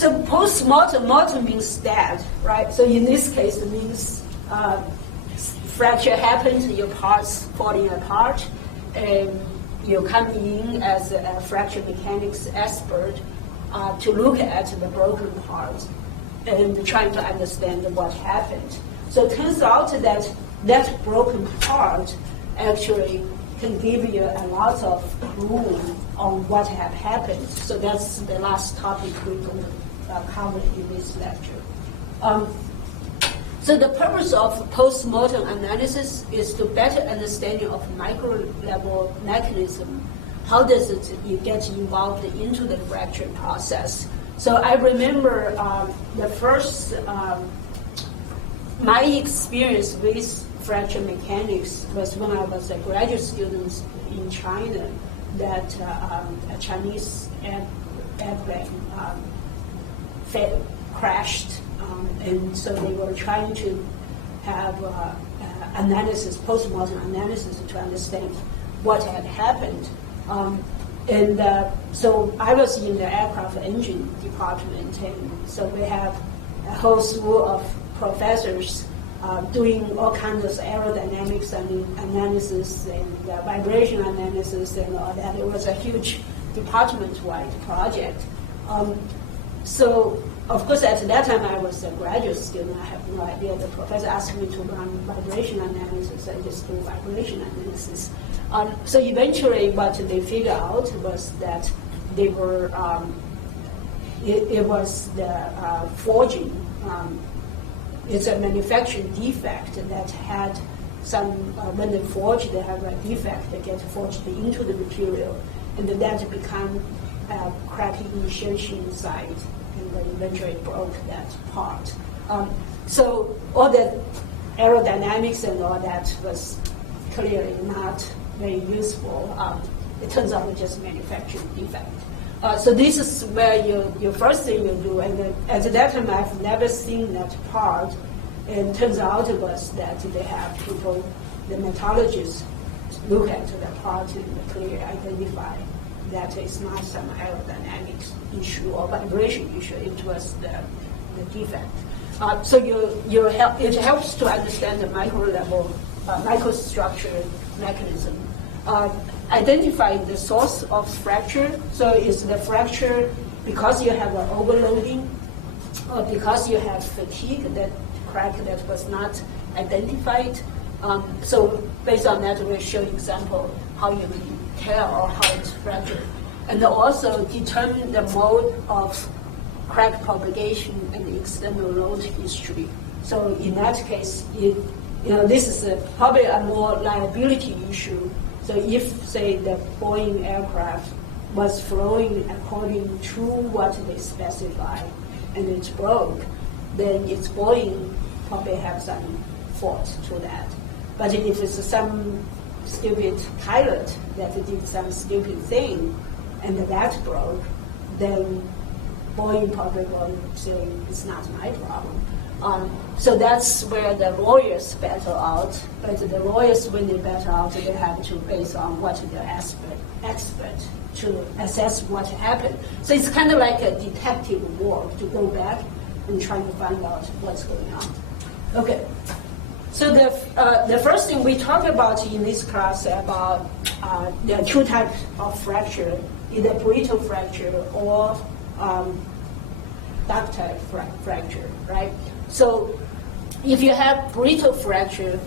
So post-mortem, mortem means dead, right? So in this case, it means fracture happens, your parts falling apart, and you come in as a fracture mechanics expert to look at the broken parts and trying to understand what happened. So it turns out that that broken part actually can give you a lot of clue on what have happened. So that's the last topic we're going to cover in this lecture. So the purpose of post-mortem analysis is to better understanding of micro-level mechanism. How does it get involved into the fracture process? So I remember the first, my experience with fracture mechanics was when I was a graduate student in China, that a Chinese airplane crashed, and so they were trying to have analysis, post-mortem analysis, to understand what had happened. So I was in the aircraft engine department, and so we have a whole slew of professors doing all kinds of aerodynamics analysis and vibration analysis and all that. It was a huge department-wide project. So, of course, at that time I was a graduate student. I have no idea. The professor asked me to run vibration analysis. I just do vibration analysis. So eventually what they figured out was that they were, it was the forging. It's a manufacturing defect that had some, when they forge, they have a defect that gets forged into the material, and then that become a crappy insertion site, and then eventually broke that part. So all the aerodynamics and all that was clearly not very useful. It turns out it's just manufacturing defect. So this is where your first thing you do, and at that time I've never seen that part, and turns out it was that they have people, the metallurgists, look at the part and clearly identify that it's not some aerodynamics issue or vibration issue, it was the defect. So it helps to understand the micro-level, microstructure mechanism. Identifying the source of fracture. So is the fracture because you have an overloading, or because you have fatigue, that crack that was not identified? So based on that, we'll show example how you can tell how it's fractured, and also determine the mode of crack propagation and the external load history. So in that case, this is probably a more liability issue. So if, say, the Boeing aircraft was flowing according to what they specify and it broke, then it's Boeing probably have some fault to that. But if it's some stupid pilot that did some stupid thing and that broke, then Boeing probably will say it's not my problem. So that's where the lawyers battle out. But the lawyers, when they battle out, they have to base on what the expert to assess what happened. So it's kind of like a detective work to go back and try to find out what's going on. Okay. So the first thing we talk about in this class about there are two types of fracture, either brittle fracture or ductile fracture, right? So if you have brittle fracture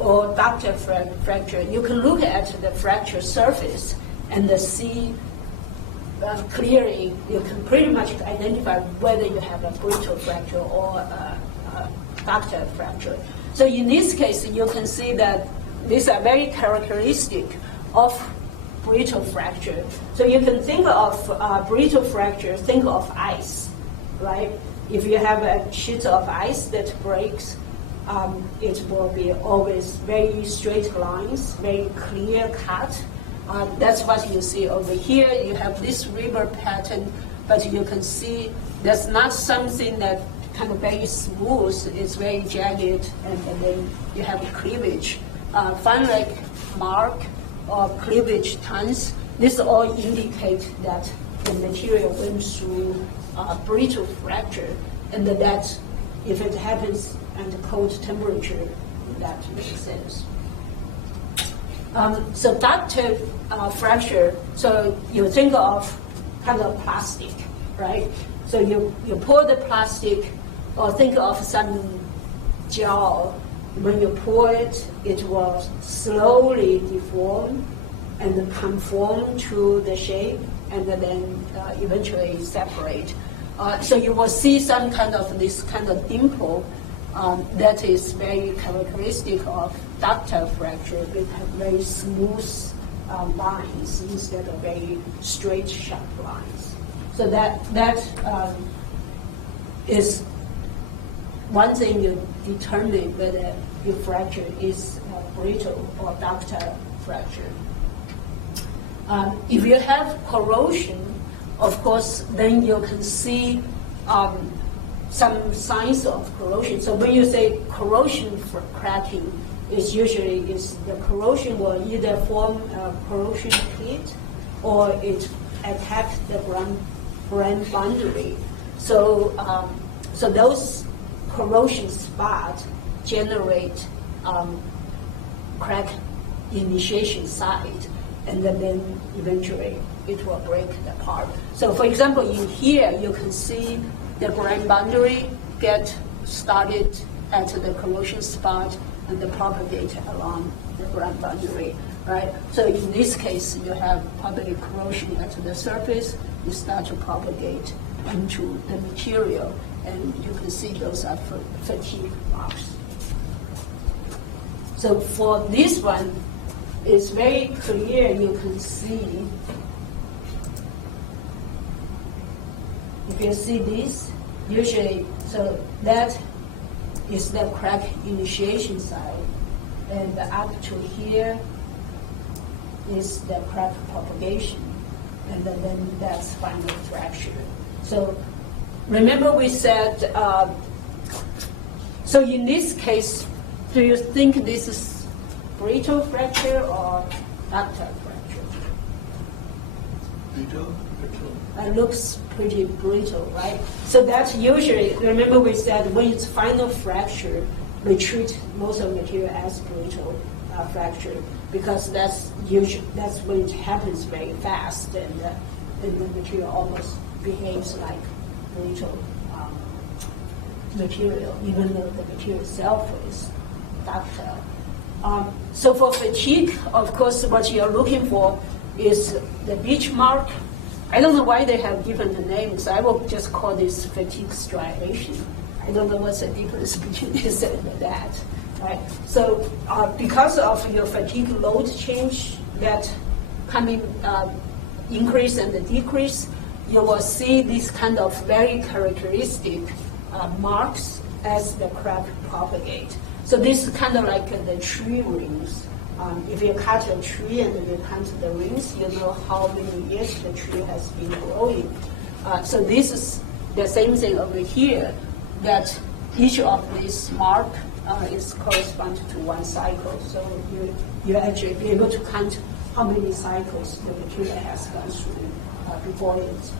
or ductile fracture, you can look at the fracture surface and see clearly, you can pretty much identify whether you have a brittle fracture or a ductile fracture. So in this case, you can see that these are very characteristic of brittle fracture. So you can think of brittle fracture, think of ice, right? If you have a sheet of ice that breaks, it will be always very straight lines, very clear cut. That's what you see over here. You have this river pattern, but you can see there's not something that kind of very smooth. It's very jagged, and then you have cleavage. Fine like mark or cleavage tongues, this all indicate that the material went through brittle fracture, and that if it happens at cold temperature, that makes sense. So ductile fracture, so you think of kind of plastic, right? So you pour the plastic, or think of some gel. When you pour it, it will slowly deform and conform to the shape, and then eventually separate. So you will see some kind of this kind of dimple that is very characteristic of ductile fracture. It has very smooth lines instead of very straight, sharp lines. So that is one thing you determine whether your fracture is brittle or ductile fracture. If you have corrosion, of course, then you can see some signs of corrosion. So when you say corrosion for cracking, it's usually the corrosion will either form a corrosion pit or it attack the grain boundary. So those corrosion spots generate crack initiation site, and then eventually it will break the part. So for example, in here you can see the grain boundary get started at the corrosion spot and then propagate along the grain boundary, right? So in this case, you have probably corrosion at the surface, you start to propagate into the material, and you can see those are fatigue marks. So for this one, it's very clear. You can see, if you see this, usually, so that is the crack initiation side, and up to here is the crack propagation, and then that's final fracture. So remember we said, so in this case, do you think this is brittle fracture or ductile fracture? Brittle. It looks pretty brittle, right? So that's usually, remember we said when it's final fracture, we treat most of the material as brittle fracture, because that's when it happens very fast, and the material almost behaves like brittle material, even though the material itself is ductile. So for fatigue, of course, what you're looking for is the beach mark. I don't know why they have different names. I will just call this fatigue striation. I don't know what's the difference between this and that, right? So because of your fatigue load change, that coming increase and decrease, you will see this kind of very characteristic marks as the crack propagate. So this is kind of like the tree rings. If you cut a tree and you count the rings, you know how many years the tree has been growing. So this is the same thing over here, that each of these mark is correspond to one cycle. So you actually be able to count how many cycles the material has gone through before it's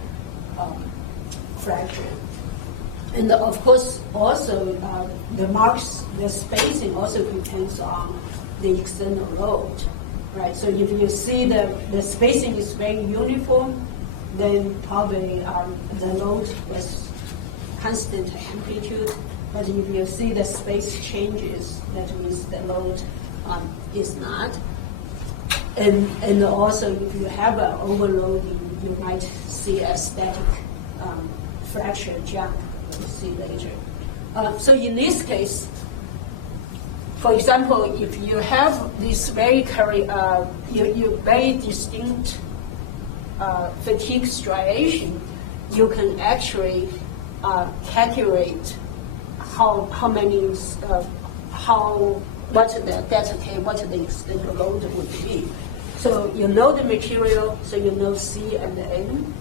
fractured. And of course, also the marks, the spacing also depends on the external load, right? So if you see the spacing is very uniform, then probably the load was constant amplitude. But if you see the space changes, that means the load is not. And also, if you have an overloading, you might see a static fracture jump. We'll see later. So in this case, for example, if you have this very very distinct fatigue striation, you can actually calculate what the delta K, what the external load would be. So you know the material, so you know C and N.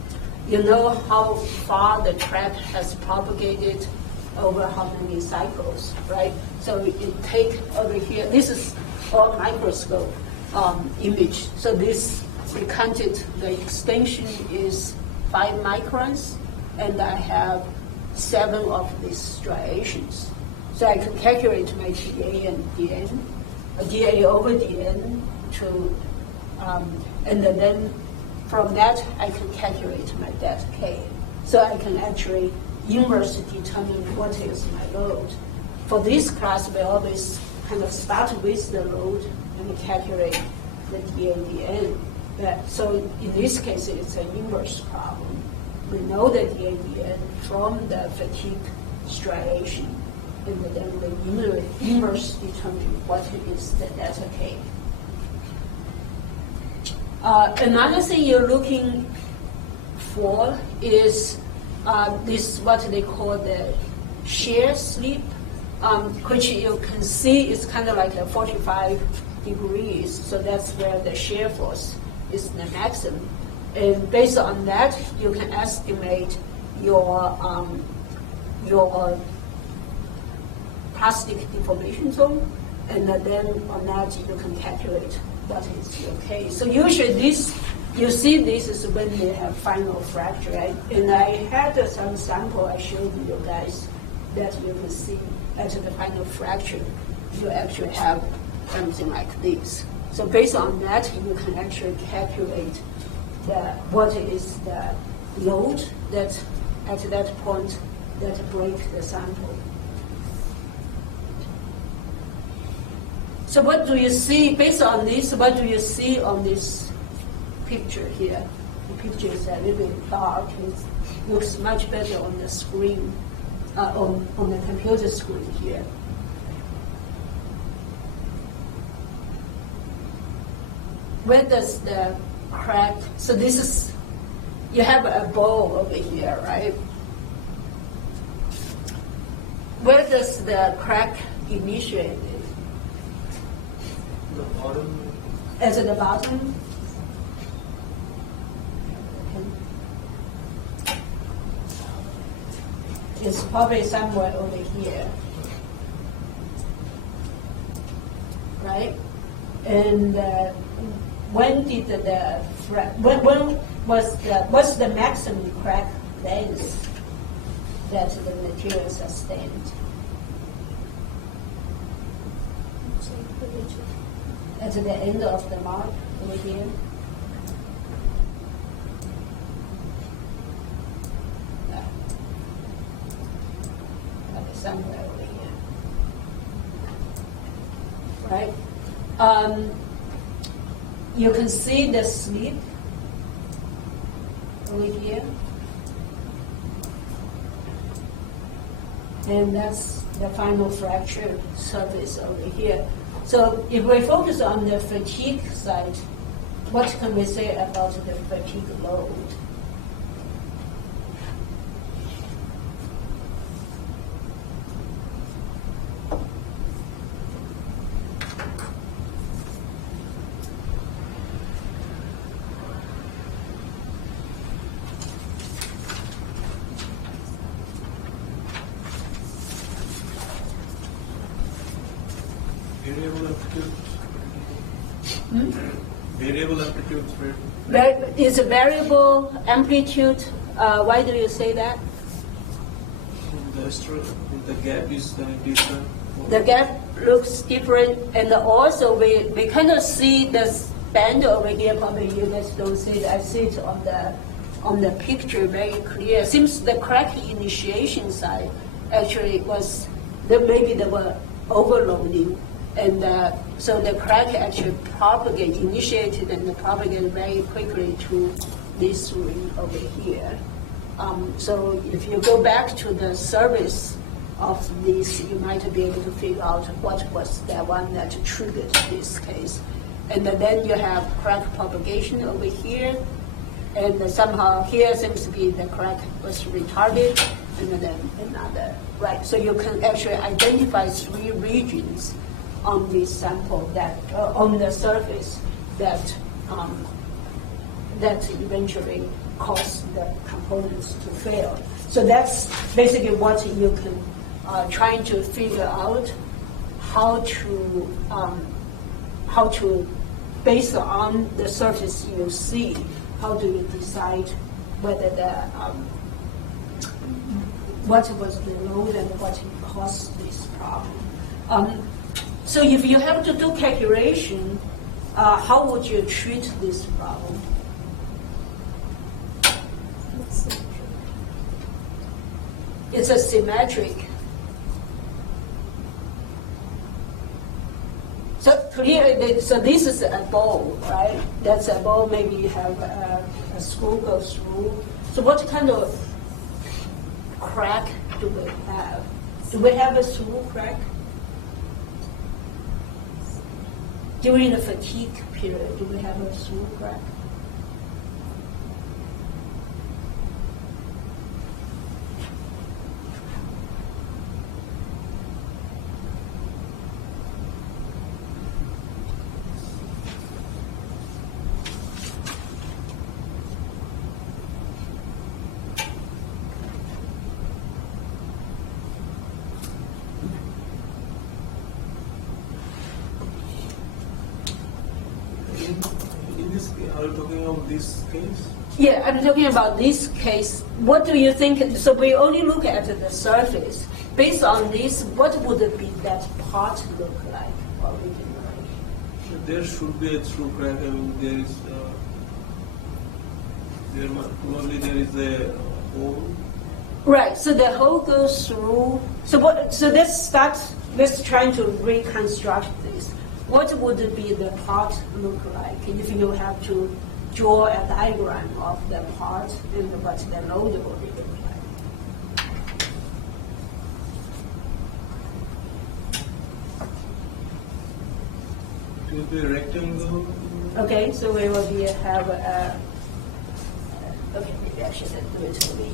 You know how far the crack has propagated over how many cycles, right? So you take over here, this is all microscope image. So this, we counted the extension is 5 microns, and I have 7 of these striations. So I can calculate my dA and dN, dA over dN to, and then from that I can calculate my delta K. So I can actually inverse determine what is my load. For this class, we always kind of start with the load and calculate the dA and dN. So in this case, it's an inverse problem. We know the dA and dN from the fatigue striation, and then we inverse determine what is the delta K. Another thing you're looking for is this what they call the shear slip, which you can see is kind of like a 45 degrees. So that's where the shear force is the maximum. And based on that, you can estimate your plastic deformation zone, and then on that you can calculate what is your K. So usually this, you see this is when they have final fracture, right? And I had some sample I showed you guys that you can see at the final fracture, you actually have something like this. So based on that, you can actually calculate what is the load that at that point that break the sample. So what do you see, based on this, what do you see on this picture here? The picture is a little bit dark. It looks much better on the screen, on the computer screen here. Where does the crack, so this is, you have a ball over here, right? Where does the crack initiate? The bottom. At the bottom? Okay. It's probably somewhere over here, right? And when did when what's the maximum crack length that the material sustained? At the end of the mark over here. Somewhere over here. Right? You can see the slip over here. And that's the final fracture surface over here. So if we focus on the fatigue side, what can we say about the fatigue load? Variable amplitude. Variable amplitude spread. It's a variable amplitude. Why do you say that? The gap is different. The gap looks different, and also we kind of see this band over here. Probably you guys don't see it. I see it on the picture very clear. Seems the crack initiation side actually was maybe they were overloading, and so the crack actually initiated and propagated very quickly to this ring over here. So if you go back to the surface of this, you might be able to figure out what was the one that triggered this case. And then you have crack propagation over here, and somehow here seems to be the crack was retarded, and then another, right? So you can actually identify 3 regions on this sample that, on the surface that eventually cause the components to fail. So that's basically what you can trying to figure out how to based on the surface you see, how do you decide whether what was the load and what caused this problem. So if you have to do calculation, how would you treat this problem? It's a symmetric. So clearly, so this is a bowl, right? That's a bowl. Maybe you have a screw goes through. So what kind of crack do we have? Do we have a through crack? During the fatigue period, do we have a through crack? In this, are you talking about this case? Yeah, I'm talking about this case. What do you think? So we only look at the surface. Based on this, what would be that part look like originally? There should be a through crack. I mean, there is. Probably there is a hole. Right. So the hole goes through. So what? So let's start. Let's try to reconstruct this. What would be the part look like if you have to draw a diagram of the part and what the load will be look like? It will be a rectangle. Okay, so we will have a. Okay, maybe I should do it over here.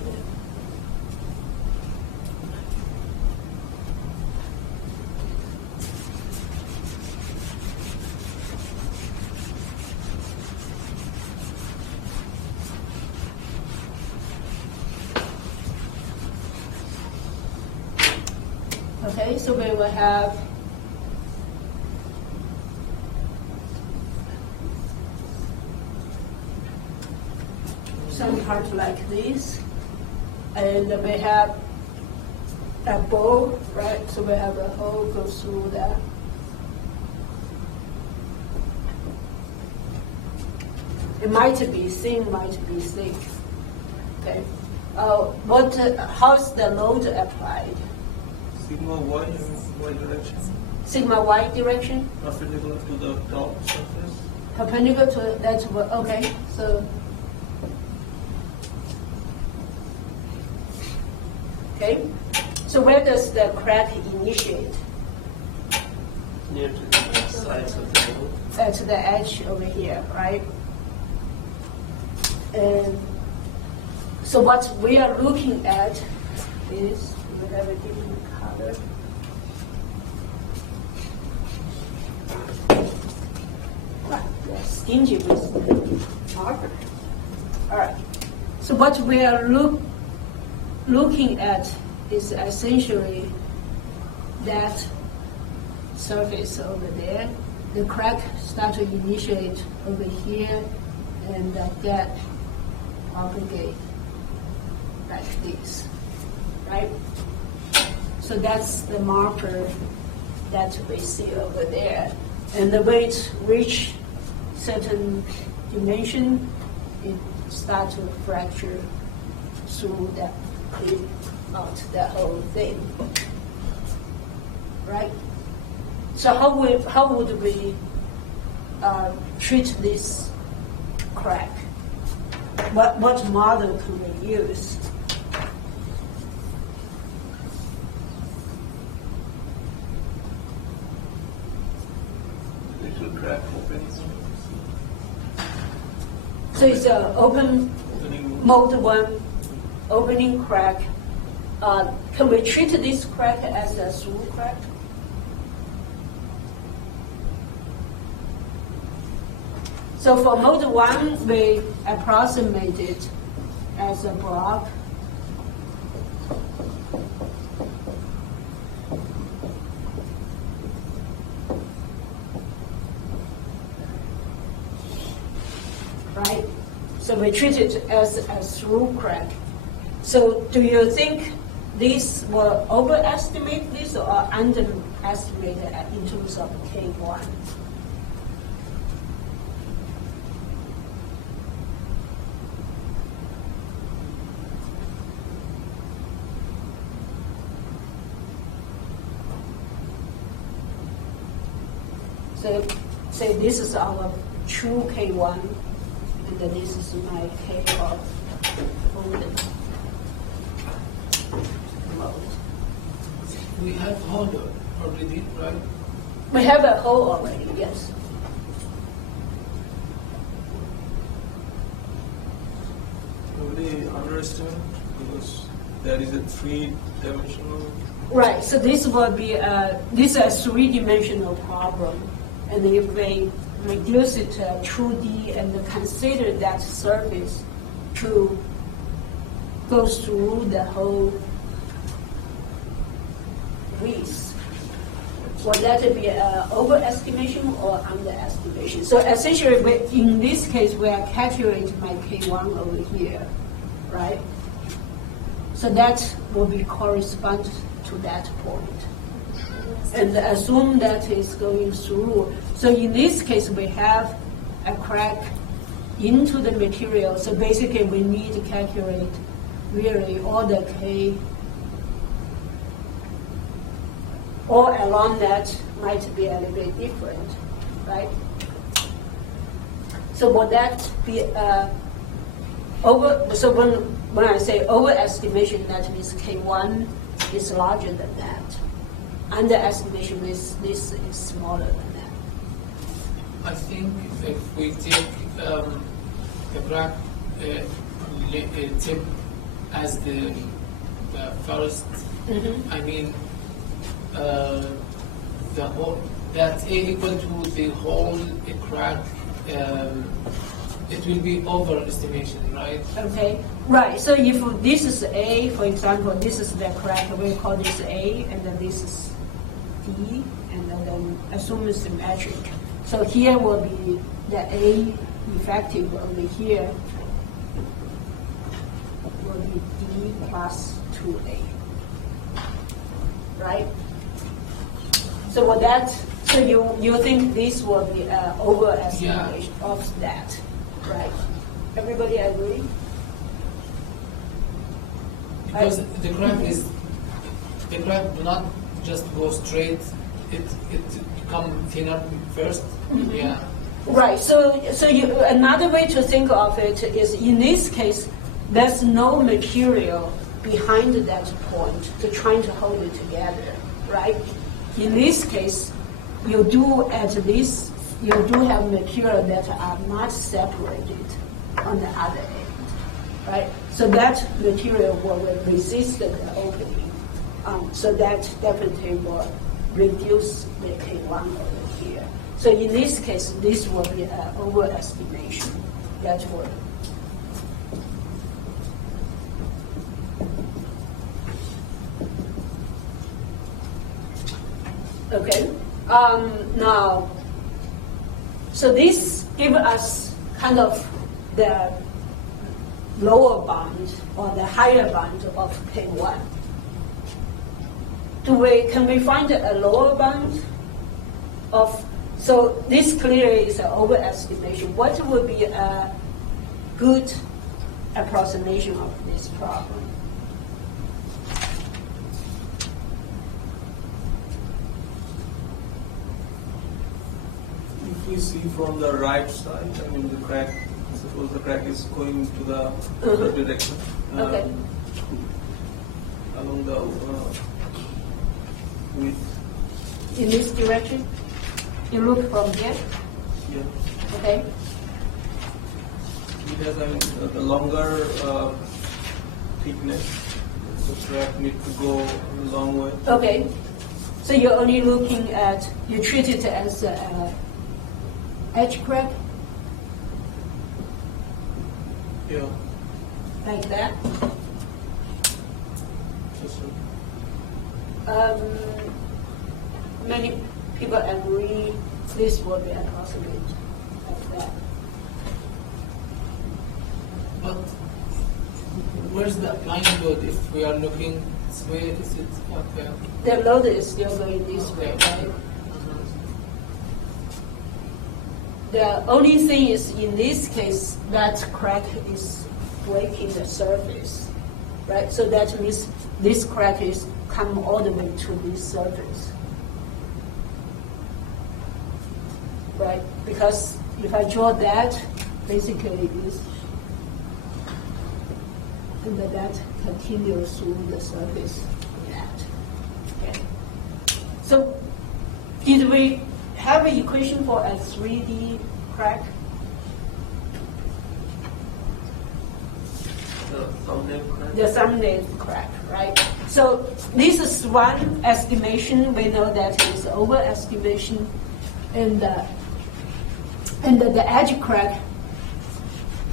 Okay, so we will have some part like this, and we have a bowl, right? So we have a hole goes through that. It might be thin, might be thick. Okay. How is the load applied? Sigma y in y direction. Sigma y direction? Perpendicular to the top surface. Perpendicular to that's what. Okay, so. Okay, so where does the crack initiate? Near to the sides of the hole. To the edge over here, right? And so what we are looking at is, we have a different color. They're stingy with the marker. All right. So what we are looking at is essentially that surface over there. The crack starts to initiate over here, and that propagate like this, right? So that's the marker that we see over there. And the way it reach certain dimension, it starts to fracture through that, clip out the whole thing, right? So how would we treat this crack? What model can we use? Little crack opening. So it's an opening mode 1 opening crack. Can we treat this crack as a through crack? So for mode 1, we approximate it as a block. Right? So we treat it as a through crack. So do you think this will overestimate this or underestimate it in terms of K1? So say this is our true K1, and then this is my K of folded mode. We have hole already, right? We have a hole already, yes. Probably underestimate because there is a three-dimensional. Right, so this will be this is a three-dimensional problem. And if we reduce it to 2D and consider that surface to go through the whole width, will that be an overestimation or underestimation? So essentially, in this case, we are calculating my K1 over here, right? So that will be correspond to that point. And assume that is going through. So in this case, we have a crack into the material. So basically, we need to calculate really all the K. All along that might be a little bit different, right? So would that be over? So when I say overestimation, that means K1 is larger than that. Underestimation is this is smaller than that. I think if we take the crack tip as the first, I mean the whole that A equal to the whole crack, it will be overestimation, right? Okay, right. So if this is A, for example, this is the crack, we call this A, and then this is D, and then assume it's symmetric. So here will be the A effective over here will be D plus 2A, right? So with that, so you think this will be an overestimation of that, right? Everybody agree? Because the crack do not just go straight, it become thinner first. Yeah. Right. So another way to think of it is in this case, there's no material behind that point to trying to hold it together, right? In this case, you do have material that are not separated on the other end, right? So that material will resist the opening. So that definitely will reduce the K1 over here. So in this case, this will be an overestimation. That will. Okay. Now, so this gives us kind of the lower bound or the higher bound of K1. Can we find a lower bound of, so this clearly is an overestimation. What would be a good approximation of this problem? If we see from the right side, I mean the crack, suppose the crack is going to the other direction. Okay. Along the width. In this direction? You look from here? Yeah. Okay. It has the longer thickness. The crack needs to go a long way. Okay. So you're only looking at, you treat it as a edge crack? Yeah. Like that? Just Many people agree this will be approximate like that. where's the applying load? If we are looking this way, is it okay? The load is still going this way, right? The only thing is, in this case, that crack is breaking the surface, right? So that means this crack is come all the way to this surface, right? Because if I draw that, basically is, and that continues through the surface of that. Okay. So, did we have an equation for a 3D crack? The thumbnail crack, right? So this is one estimation. We know that is overestimation, and the edge crack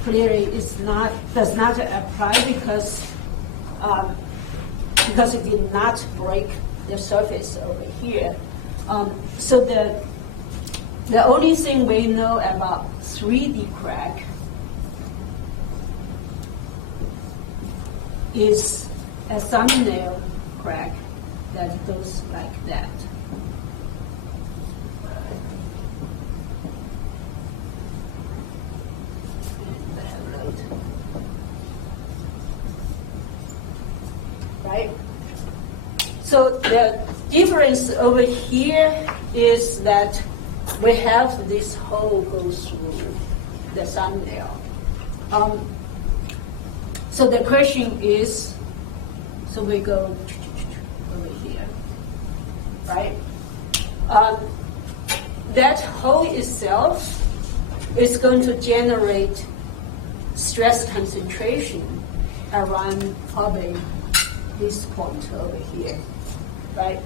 clearly does not apply because it did not break the surface over here. So the only thing we know about 3D crack is a thumbnail crack that goes like that. Right? So the difference over here is that we have this hole go through the thumbnail. So the question is, so we go over here, right? That hole itself is going to generate stress concentration around probably this point over here, right?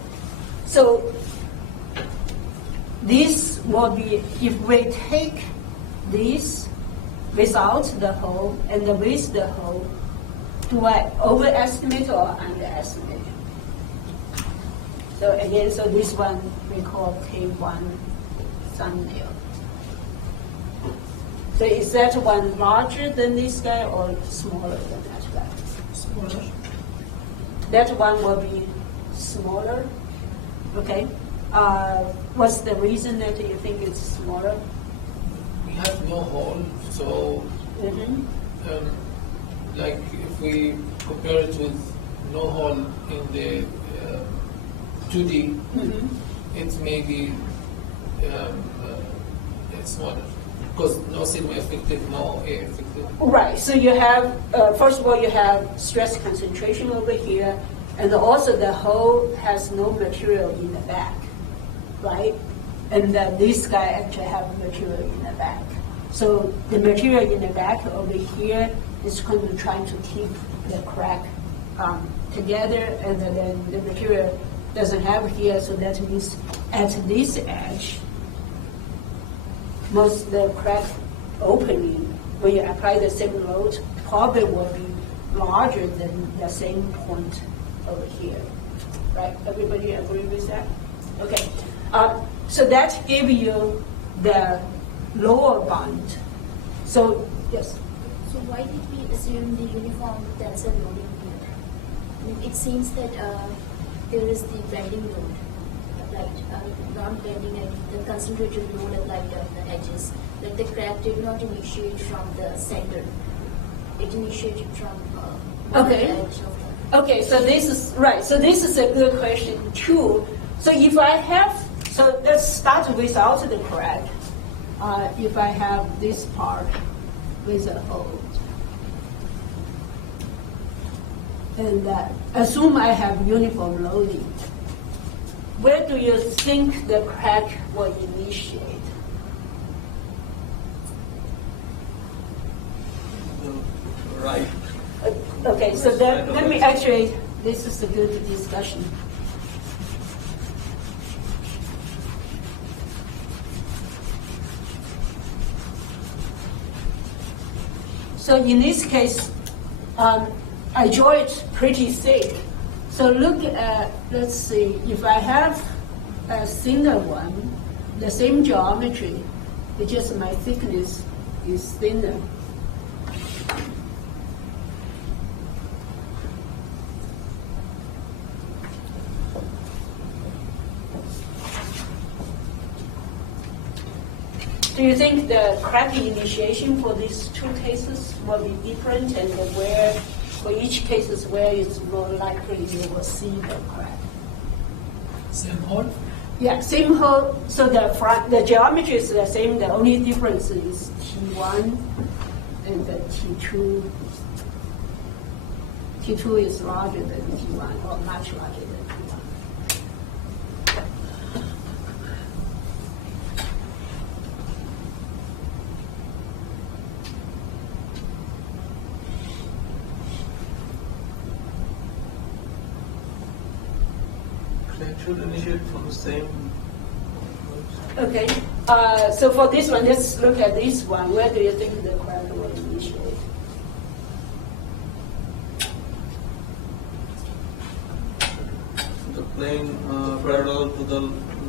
So this will be, if we take this without the hole and with the hole, do I overestimate or underestimate? So again, so this one we call K1 thumbnail. So is that one larger than this guy or smaller than that guy? Smaller. That one will be smaller, okay? What's the reason that you think it's smaller? We have no hole, so like if we compare it with no hole in the 2D, it may be smaller because no sigma effective, no A effective. Right. So you have first of all you have stress concentration over here, and also the hole has no material in the back, right? And this guy actually have material in the back. So the material in the back over here is going to try to keep the crack together, and then the material doesn't have here, so that means at this edge, most the crack opening, when you apply the same load, probably will be larger than the same point over here. Right? Everybody agree with that? Okay. So that gives you the lower bound. So, yes? So why did we assume the uniform tensor loading here? I mean, it seems that there is the bending load applied, non-bending and the concentrated load applied on the edges. That the crack did not initiate from the center. It initiated from Okay. the edge of the... Okay, so this is, right, so this is a good question too. So if I have, so let's start without the crack. If I have this part with a hole, and assume I have uniform loading, where do you think the crack will initiate? Right. Okay, so let me actually, this is a good discussion. So in this case, I draw it pretty thick. So look at, let's see, if I have a thinner one, the same geometry, it's just my thickness is thinner. you think the crack initiation for these two cases will be different, and where, for each cases, where it's more likely you will see the crack? Same hole? Yeah, same hole. So the geometry is the same. The only difference is T1 and the T2. T2 is larger than T1, or much larger than T1. Crack should initiate from the same. Okay. So for this one, let's look at this one. Where do you think the crack will initiate? The plane parallel to the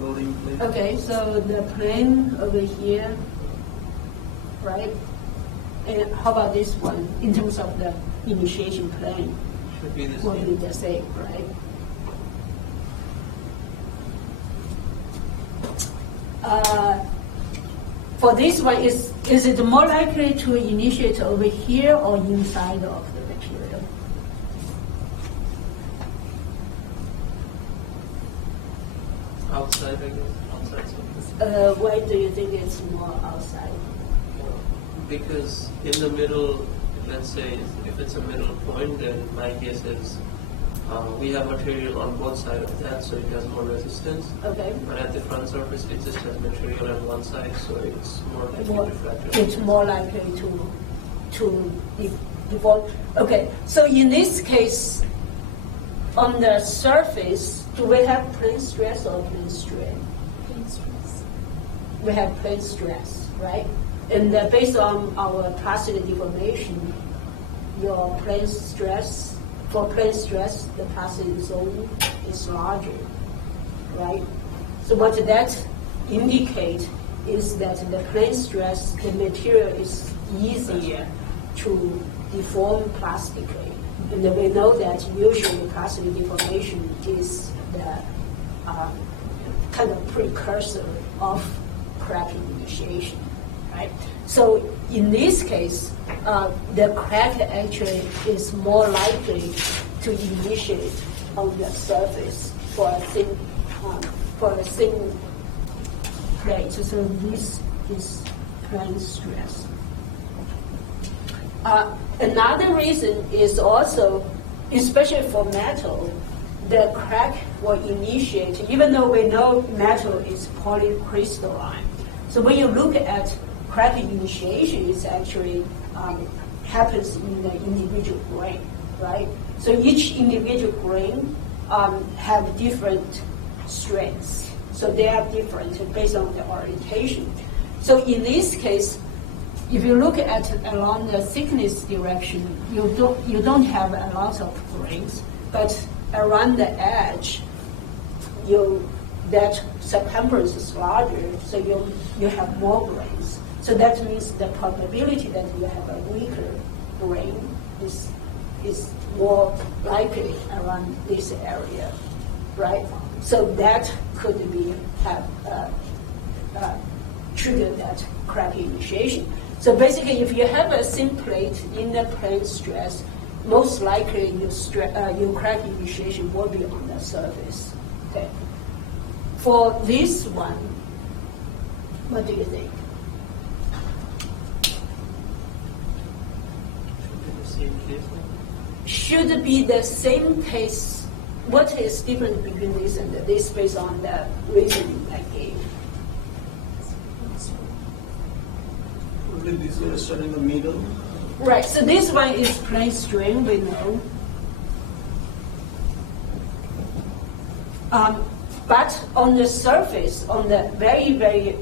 loading plane. Okay, so the plane over here, right? And how about this one? In terms of the initiation plane, Should be the will be same. the same, right? For this one, is it more likely to initiate over here or inside of the material? Outside, I guess. Outside something. Why do you think it's more outside? Because in the middle, let's say if it's a middle point, then my guess is we have material on both sides of that, so it has more resistance. Okay. But at the front surface, it just has material on one side, so it's more likely More, to fracture. it's more likely to default. Okay, so in this case, on the surface, do we have plane stress or plane strain? Plane stress. We have plane stress, right? And based on our plastic deformation, your plane stress, for plane stress, the plastic zone is larger, right? So what that indicates is that the plane stress, the material is easier to deform plastically. And we know that usually plastic deformation is the kind of precursor of crack initiation, right? So in this case, the crack actually is more likely to initiate on the surface for a thin plate. So this is plane stress. Another reason is also, especially for metal, the crack will initiate, even though we know metal is polycrystalline. So when you look at crack initiation, it actually happens in the individual grain, right? So each individual grain have different strengths. So they are different based on the orientation. So in this case, if you look at along the thickness direction, you don't have a lot of grains, but around the edge, that circumference is larger, so you have more grains. So that means the probability that you have a weaker grain is more likely around this area, right? So that could trigger that crack initiation. So basically, if you have a thin plate in the plane stress, most likely your crack initiation will be on the surface. Okay. For this one, what do you think? Should be the same case. Should be the same case. What is different between this and this based on the reasoning I gave? Probably this one is in the middle. Right, so this one is plane strain, we know. But on the surface, on the very, very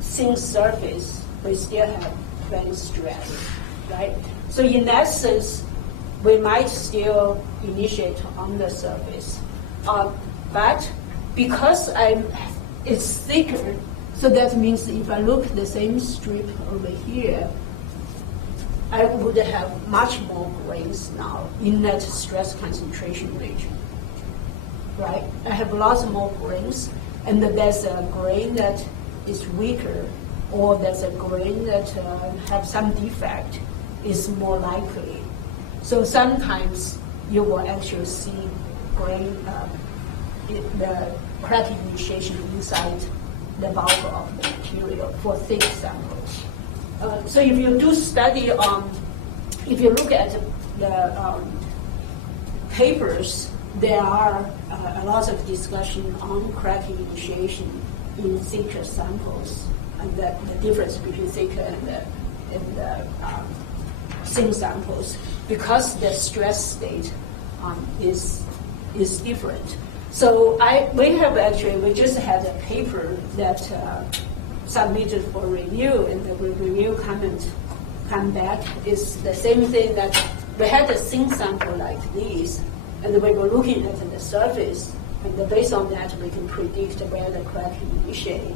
thin surface, we still have plane stress, right? So in that sense, we might still initiate on the surface. But because it's thicker, so that means if I look at the same strip over here, I would have much more grains now in that stress concentration region, right? I have lots more grains, and there's a grain that is weaker or there's a grain that have some defect, is more likely. So sometimes you will actually see grain, the cracking initiation inside the bulk of the material for thick samples. So if you do study on, if you look at the papers, there are a lot of discussion on cracking initiation in thicker samples, and the difference between thicker and the thin samples, because the stress state is different. So we just had a paper that submitted for review, and the review come back is the same thing, that we had a thin sample like this, and we were looking at the surface, and based on that we can predict where the crack initiate.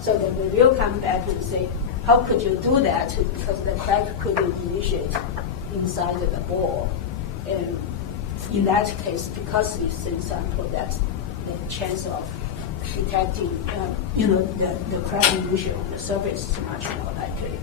So the review come back and say, how could you do that? Because the crack couldn't initiate inside of the ball. And in that case, because it's thin sample, that's the chance of detecting, the crack initiation on the surface is much more likely.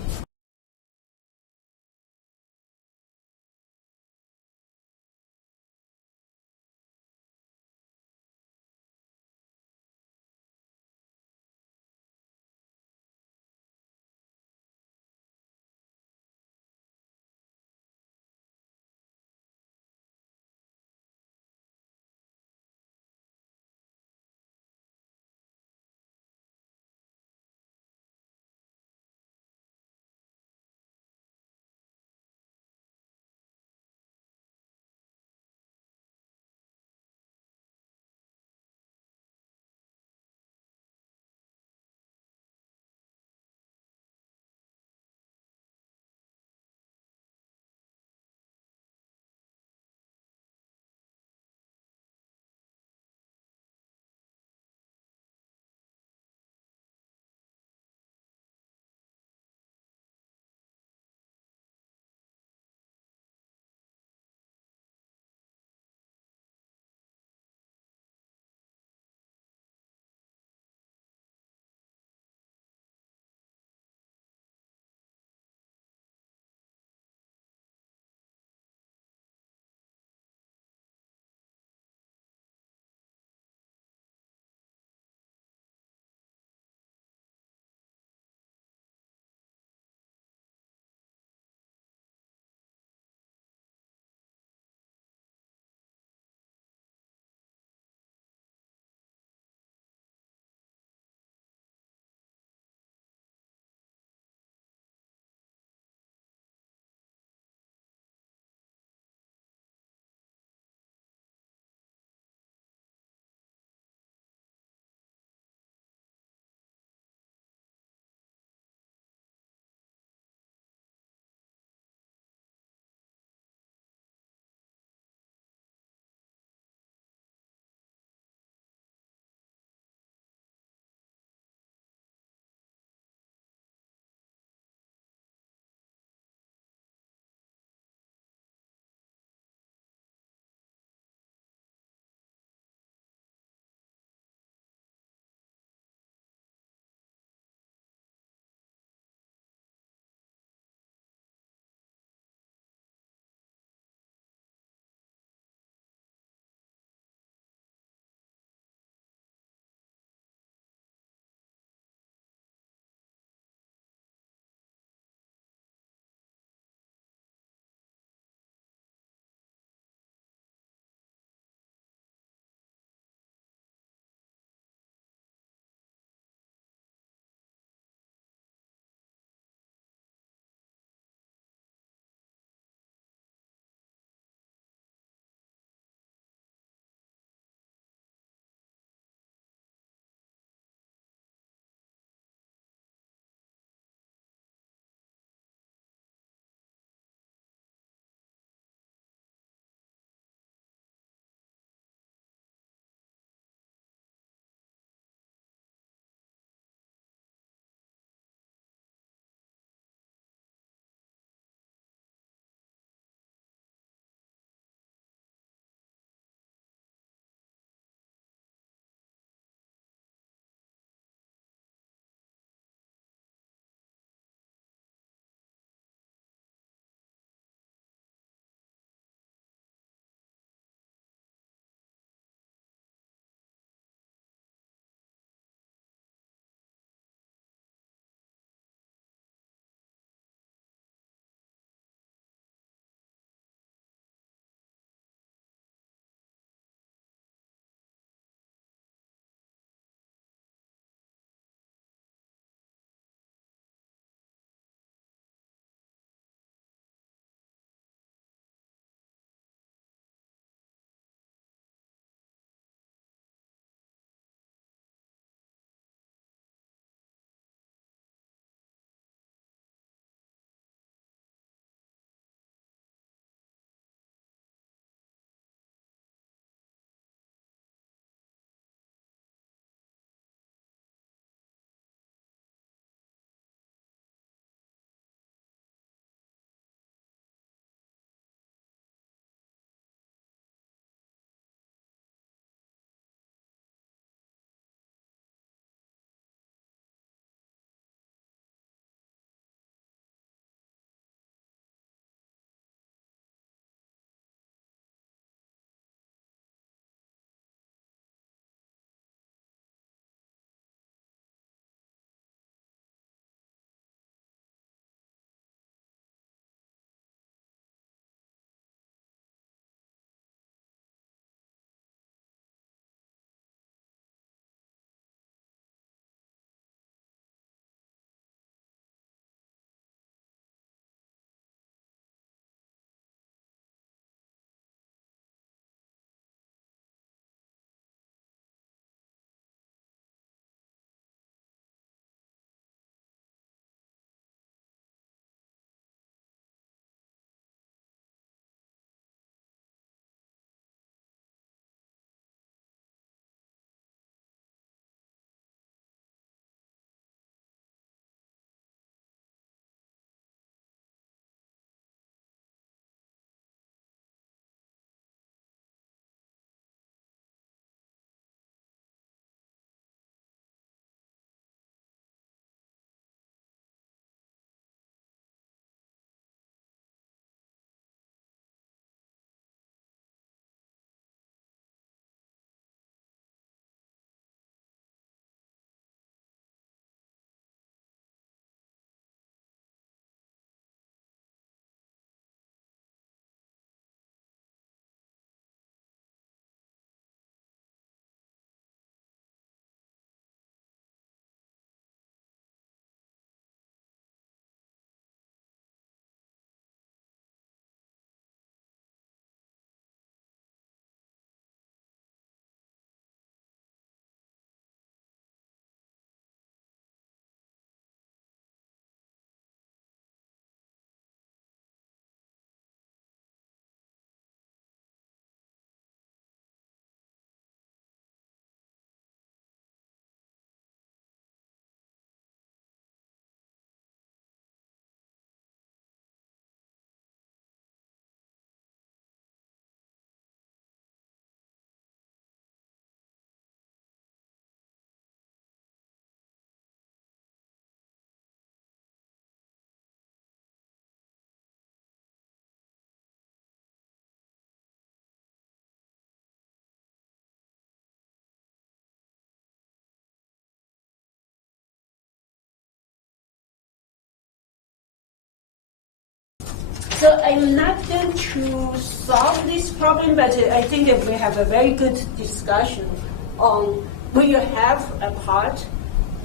So I'm not going to solve this problem, but I think that we have a very good discussion on when you have a part,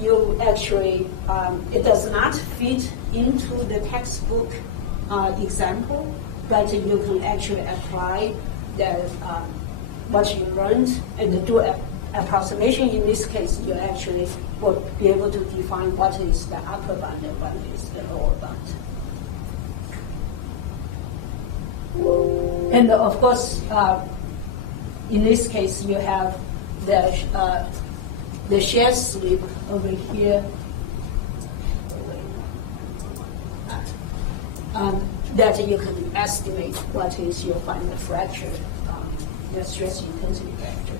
you actually, it does not fit into the textbook example, but you can actually apply the, what you learned and do an approximation. In this case, you actually will be able to define what is the upper bound and what is the lower bound. And of course, in this case, you have the shear slip over here that you can estimate what is your final fracture, the stress intensity factor.